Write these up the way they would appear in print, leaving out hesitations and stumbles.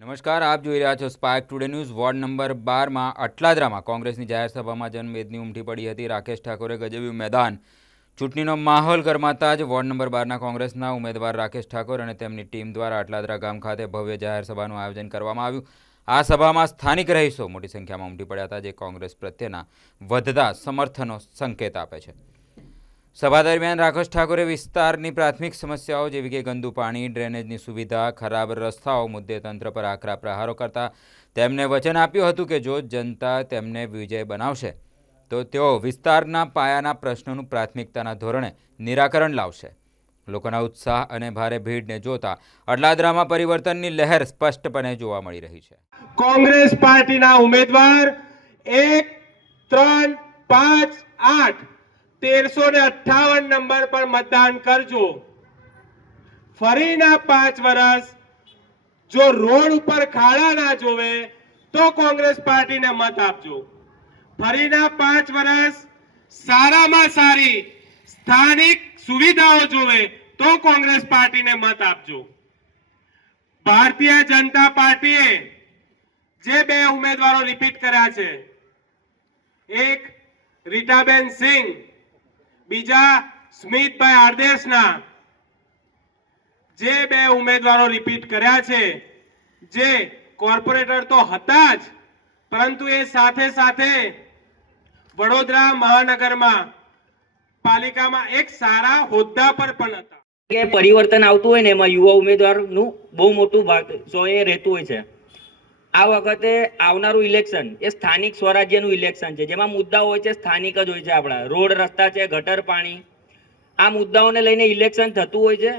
નમસ્કાર, આપ જોઈ રહ્યા છો Spark Today News. Ward number 12માં અટલાદરામાં કોંગ્રેસની જાહેર સભામાં જનમેદની ઉમટી પડી હતી। રાકેશ ઠાકોરે ગજવ્યું મેદાન। ચૂંટણીનો માહોલ ગરમાતા જ વોર્ડ નંબર 12ના કોંગ્રેસના ઉમેદવાર રાકેશ ઠાકોર અને તેમની ટીમ દ્વારા અટલાદરા ગામ ખાતે ભવ્ય જાહેર સભાનું આયોજન કરવામાં આવ્યું। આ સભામાં સ્થાનિક રહીશો મોટી સંખ્યામાં ઉમટી પડ્યા હતા, જે કોંગ્રેસ પ્રત્યેના વધતા સમર્થનનો સંકેત આપે છે। સભા દરમિયાન રાકેશ ઠાકોરે વિસ્તારની પ્રાથમિક સમસ્યાઓ જેવી કે ગંદુ પાણી, ડ્રેનેજની સુવિધા, ખરાબ રસ્તાઓ મુદ્દે તંત્ર પર આકરા પ્રહારો કરતા તેમને વચન આપ્યું હતું કે જો જનતા તેમને વિજય બનાવશે તો તેઓ વિસ્તારના પાયાના પ્રશ્નોનું પ્રાથમિકતાના ધોરણે નિરાકરણ લાવશે। લોકોના ઉત્સાહ અને ભારે ભીડને જોતા અટલાદરામાં પરિવર્તનની લહેર સ્પષ્ટપણે જોવા મળી રહી છે। કોંગ્રેસ પાર્ટીના ઉમેદવાર 1, 3, 5, 8 1358 નંબર પર મતદાન કરજો। ફરીના 5 વર્ષ જો રોડ ઉપર ખાડા ના જોવે તો કોંગ્રેસ પાર્ટીને મત આપજો। ફરીના 5 વર્ષ સારામાં સારી સ્થાનિક સુવિધાઓ જોવે તો કોંગ્રેસ પાર્ટીને મત આપજો। ભારતીય જનતા પાર્ટીએ જે બે ઉમેદવારો રિપીટ કર્યા છે, એક રીટાબેન સિંહ, બીજા સ્મિતભાઈ આરદેશના, જે બે ઉમેદવારો રિપીટ કર્યા છે, જે કોર્પોરેટર તો હતા જ, પરંતુ એ સાથે સાથે વડોદરા મહાનગરમાં પાલિકામાં એક સારા હોદ્દા પર પણ હતા। કે પરિવર્તન આવતું હોય ને એમાં યુવા ઉમેદવારનું બહુ મોટું ભાગ એ રહેતું હોય છે। આ વખતે આવનારું ઇલેક્શન એ સ્થાનિક સ્વરાજ્યનું ઇલેક્શન છે, જેમાં મુદ્દાઓ હોય છે સ્થાનિક જ હોય છે। આપણા રોડ રસ્તા છે, ગટર પાણી, આ મુદ્દાઓને લઈને ઇલેક્શન થતું હોય છે।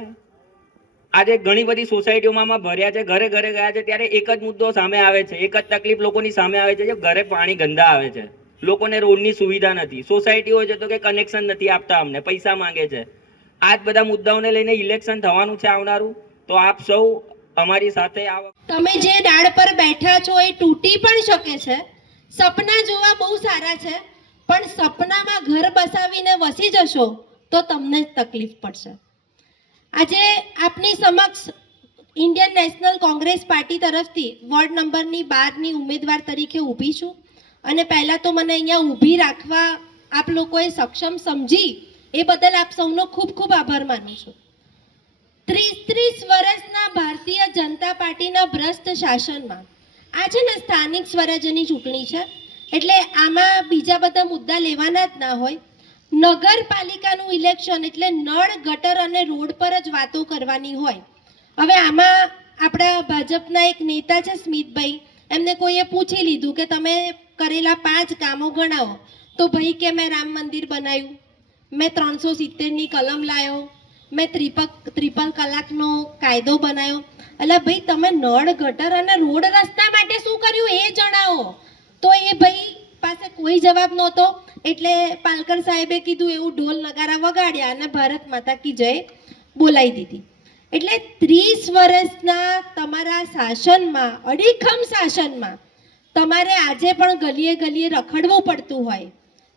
આજે ઘણી બધી સોસાયટીઓમાં ભર્યા છે, ઘરે ઘરે ગયા છે, ત્યારે એક જ મુદ્દો સામે આવે છે, એક જ તકલીફ લોકોની સામે આવે છે કે ઘરે પાણી ગંદા આવે છે, લોકોને રોડની સુવિધા નથી, સોસાયટીઓ છે તો કે કનેક્શન નથી આપતા, અમને પૈસા માંગે છે। આ જ બધા મુદ્દાઓને લઈને ઇલેક્શન થવાનું છે આવનારું, તો આપ સૌ અમારી સાથે આવો। તમે જે ડાળ પર બેઠા છો એ તૂટી પણ શકે છે। સપના જોવા બહુ સારા છે, પણ સપનામાં ઘર બસાવીને વસી જશો તો તમને જ તકલીફ પડશે। આજે આપની સમક્ષ ઇન્ડિયન નેશનલ કોંગ્રેસ પાર્ટી તરફથી વોર્ડ નંબરની 12ની ઉમેદવાર તરીકે ઊભી છું, અને પહેલા તો મને અહીંયા ઊભી રાખવા આપ લોકોએ સક્ષમ સમજી એ બદલ આપ સૌનો ખૂબ ખૂબ આભાર માનું છું। 30 વર્ષના ભારતીય જનતા પાર્ટીના ભ્રષ્ટ શાસનમાં આ છે ને સ્થાનિક સ્વરાજ્યની ચૂંટણી છે, એટલે આમાં બીજા બધા મુદ્દા લેવાના જ ના હોય। નગરપાલિકાનું ઇલેક્શન એટલે નળ, ગટર અને રોડ પર જ વાતો કરવાની હોય। હવે આમાં આપણા ભાજપના એક નેતા છે સ્મિતભાઈ, એમને કોઈએ પૂછી લીધું કે તમે કરેલા 5 કામો ગણાવો, તો ભાઈ કે મેં રામ મંદિર બનાવ્યું, મેં 370ની કલમ લાવ્યો, મેં ત્રિપલ કલાકનો કાયદો બનાવ્યો। એટલે ભાઈ તમે નળ, ગટર અને રોડ રસ્તા માટે શું કર્યું એ જણાવો। તો એ ભાઈ પાસે કોઈ જવાબ નહોતો, એટલે પાલકર સાહેબે કીધું એવું ઢોલ નગારા વગાડ્યા અને ભારત માતા કી જય બોલાવી દીધી। એટલે 30 વર્ષના તમારા શાસનમાં, અડીખમ શાસનમાં, તમારે આજે પણ ગલીએ ગલીએ રખડવું પડતું હોય,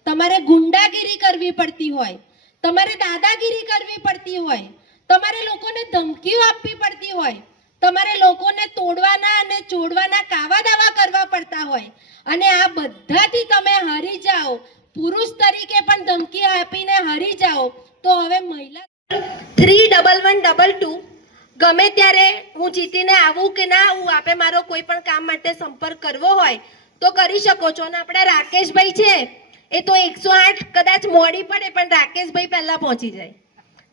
તમારે ગુંડાગીરી કરવી પડતી હોય, તમારે દાદાગીરી કરવી પડતી હોય, તમારે લોકોને ધમકીઓ આપવી પડતી હોય, તમારે લોકોને તોડવાના અને ચોડવાના કાવા દાવા કરવા પડતા હોય, અને આ બધાથી તમે હારી જાઓ, પુરુષ તરીકે પણ ધમકી આપીને હારી જાઓ, તો હવે મહિલા 31122 ગમે ત્યારે હું જીતીને આવું કે ના આવું, આપે મારો કોઈ પણ કામ માટે સંપર્ક કરવો હોય તો કરી શકો છો। અને આપણે રાકેશભાઈ છે એ તો 108 કદાચ મોડી પડે પણ રાકેશભાઈ પહેલા પહોંચી જાય।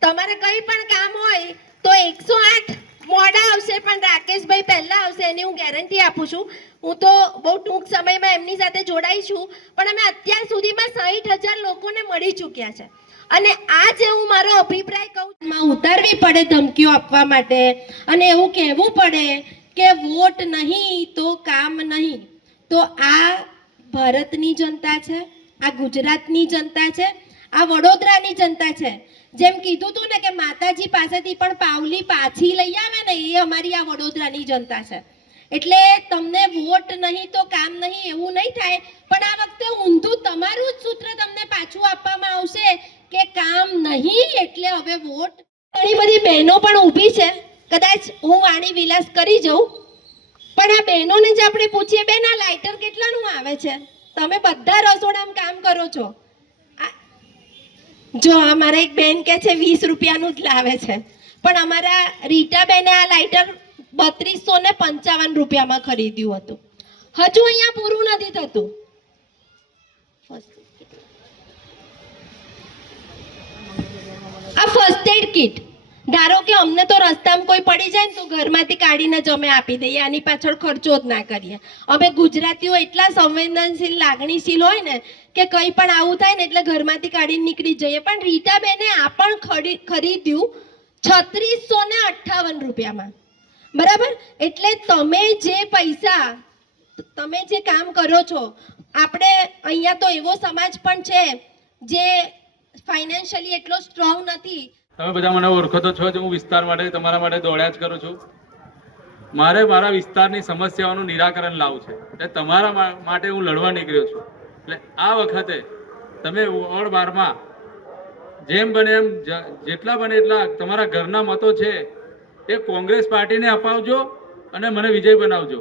તમારે કંઈ પણ કામ હોય તો 108 મોડા આવશે પણ રાકેશભાઈ પહેલા આવશે, એની હું ગેરંટી આપું છું। હું તો બહુ ટૂંક સમયમાં એમની સાથે જોડાઈ છું, પણ અમે અત્યાર સુધીમાં 60,000 લોકોને મળી ચૂક્યા છે, અને આ જે હું મારો અભિપ્રાય કહું ઉતારવી પડે ધમકીઓ આપવા માટે, અને એવું કહેવું પડે કે વોટ નહીં તો કામ નહીં, તો આ ભારતની જનતા છે, આ ગુજરાતની જનતા છે, આ વડોદરાની જનતા છે। જેમ કીધું હતું ને કે માતાજી પાસેથી પણ પાવલી પાછી લઈ આવે ને, એ અમારી આ વડોદરાની જનતા છે। એટલે તમને વોટ નહીં તો કામ નહીં એવું નહીં થાય, પણ આ વખતે ઊંધું તમારું જ સૂત્ર તમને પાછું આપવામાં આવશે કે કામ નહીં એટલે હવે વોટ। ઘણી બધી બહેનો પણ ઊભી છે, કદાચ હું વાણી વિલાસ કરી જાઉં। પણ આ બહેનોને જ આપણે પૂછીએ, બેન આ લાઇટર કેટલાનું આવે છે? તમે બધા રસોડામાં કામ કરો છો. જો અમારા એક બેન કે છે 20 રૂપિયાનું જ લાવે છે, પણ અમારા રીટા બેને આ લાઇટર 3255 રૂપિયામાં ખરીદ્યું હતું. હજુ અહીંયા પૂરું નથી થતું. આ ફર્સ્ટ એડ કિટ, ધારો કે અમને તો રસ્તામાં કોઈ પડી જાય ને તો ઘરમાંથી કાઢીને જ અમે આપી દઈએ, આની પાછળ ખર્ચો જ ના કરીએ. અમે ગુજરાતીઓ એટલા સંવેદનશીલ લાગણીશીલ હોય ને કે કંઈ પણ આવું થાય ને એટલે ઘરમાંથી કાઢીને નીકળી જઈએ. પણ રીટાબેને આ પણ ખરીદ્યું 3658 રૂપિયામાં, બરાબર? એટલે તમે જે પૈસા, તમે જે કામ કરો છો, આપણે અહીંયા તો એવો સમાજ પણ છે જે ફાઇનાન્શિયલી એટલો સ્ટ્રોંગ નથી. તમે બધા મને ઓળખો તો છો જ, હું વિસ્તાર માટે તમારા માટે દોડ્યા જ કરું છું. મારે મારા વિસ્તારની સમસ્યાઓનું નિરાકરણ લાવવું છે, એટલે તમારા માટે હું લડવા નીકળ્યો છું. એટલે આ વખતે તમે વોર્ડ 12માં જેમ બને એમ જેટલા બને એટલા તમારા ઘરના મતો છે એ કોંગ્રેસ પાર્ટીને અપાવજો અને મને વિજય બનાવજો.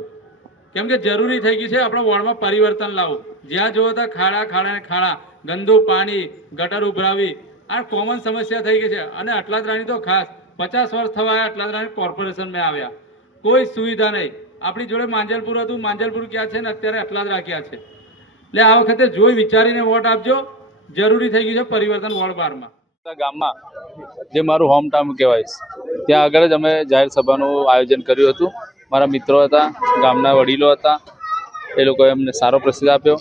કેમ કે જરૂરી થઈ ગયું છે આપણા વોર્ડમાં પરિવર્તન લાવવું. જ્યાં જોવો ત્યાં ખાડા ખાડા ને ખાડા, ગંદુ પાણી, ગટર ઉભરાવી, આ કોમન સમસ્યા થઈ ગઈ છે. અને અટલાદરાની તો ખાસ 50 વર્ષ થવા આવ્યા અટલાદરાની કોર્પોરેશનમાં આવ્યા, કોઈ સુવિધા નહીં. આપણી જોડે માંજલપુર હતું, માંજલપુર ક્યાં છે ને અત્યારે અટલાદરા ક્યાં છે? એટલે આ વખતે જોઈ વિચારીને વોટ આપજો. જરૂરી થઈ ગયું છે પરિવર્તન વોર્ડ 12માં. ગામમાં જે મારું હોમ ટાઉન કહેવાય, ત્યાં આગળ જ અમે જાહેર સભાનું આયોજન કર્યું હતું. મારા મિત્રો હતા, ગામના વડીલો હતા, એ લોકોએ અમને સારો પ્રતિસાદ આપ્યો.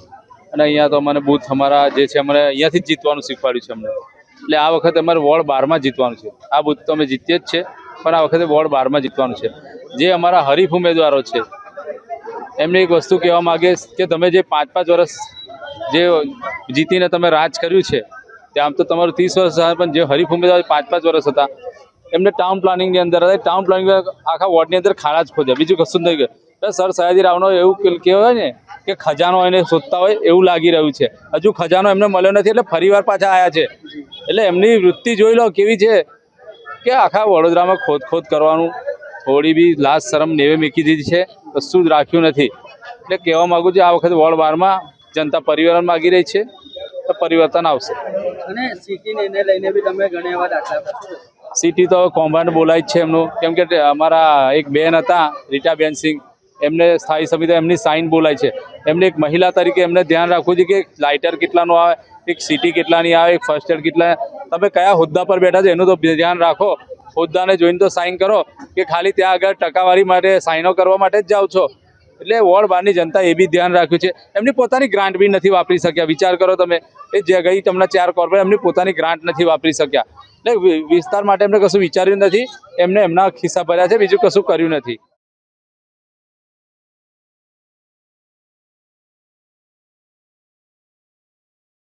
અને અહીંયા તો અમને બૂથ અમારા જે છે અમને અહીંયાથી જ જીતવાનું શીખવાડ્યું છે અમને. એટલે આ વખતે અમારે વોર્ડ 12માં જીતવાનું છે. આ બૂથ તો અમે જીતીએ જ છે, પણ આ વખતે વોર્ડ 12માં જીતવાનું છે. જે અમારા હરીફ ઉમેદવારો છે એમને એક વસ્તુ કહેવા માગે કે તમે જે 5-5 વર્ષ જે જીતીને તમે રાજ કર્યું છે, તે આમ તો તમારું 30 વર્ષ હતા, પણ જે હરીફ ઉમેદવાર 5-5 વર્ષ હતા એમને ટાઉન પ્લાનિંગની અંદર હતા. ટાઉન પ્લાનિંગ આખા વોર્ડની અંદર ખાડા જ ખોદ્યા, બીજું કશું જ નહીં ગયું. સર સયાજી રાવનો એવું કહેવાય ને કે ખજાનો એને શોધતા હોય એવું લાગી રહ્યું છે. હજુ ખજાનો એમને મળ્યો નથી, એટલે ફરીવાર પાછા આવ્યા છે. એટલે એમની વૃત્તિ જોઈ લો કેવી છે કે આખા વડોદરામાં ખોદ કરવાનું થોડી બી લાજ શરમ નેવે મૂકી દીધી છે, કશું જ રાખ્યું નથી. એટલે કહેવા માગું છું આ વખતે વોર્ડ 12માં જનતા પરિવર્તન માગી રહી છે, તો પરિવર્તન આવશે. અને સિટીને લઈને બી તમે ઘણી વાર દાખલા સિટી તો કૌભાંડ બોલાય જ છે એમનું. કેમ કે અમારા એક બેન હતા રીટાબેન સિંહ, એમને સ્થાયી સમિતિ એમની સાઇન બોલાય છે. એમને એક મહિલા તરીકે એમને ધ્યાન રાખવું છે કે લાઇટર કેટલાનું આવે, એક સિટી કેટલાની આવે, એક ફર્સ્ટ એડ કેટલા, તમે કયા હોદ્દા પર બેઠા છો એનું તો ધ્યાન રાખો. હોદ્દાને જોઈને તો સાઇન કરો કે ખાલી ત્યાં આગળ ટકાવારી માટે સાઇનો કરવા માટે જ જાઓ છો. એટલે વોર્ડ 12ની જનતા એ બી ધ્યાન રાખ્યું છે. એમની પોતાની ગ્રાન્ટ બી નથી વાપરી શક્યા. વિચાર કરો તમે, એ જે ગઈ તમને 4 કોર્પોરેટ એમની પોતાની ગ્રાન્ટ નથી વાપરી શક્યા. એટલે વિસ્તાર માટે એમને કશું વિચાર્યું નથી, એમને એમના ખિસ્સા ભર્યા છે, બીજું કશું કર્યું નથી.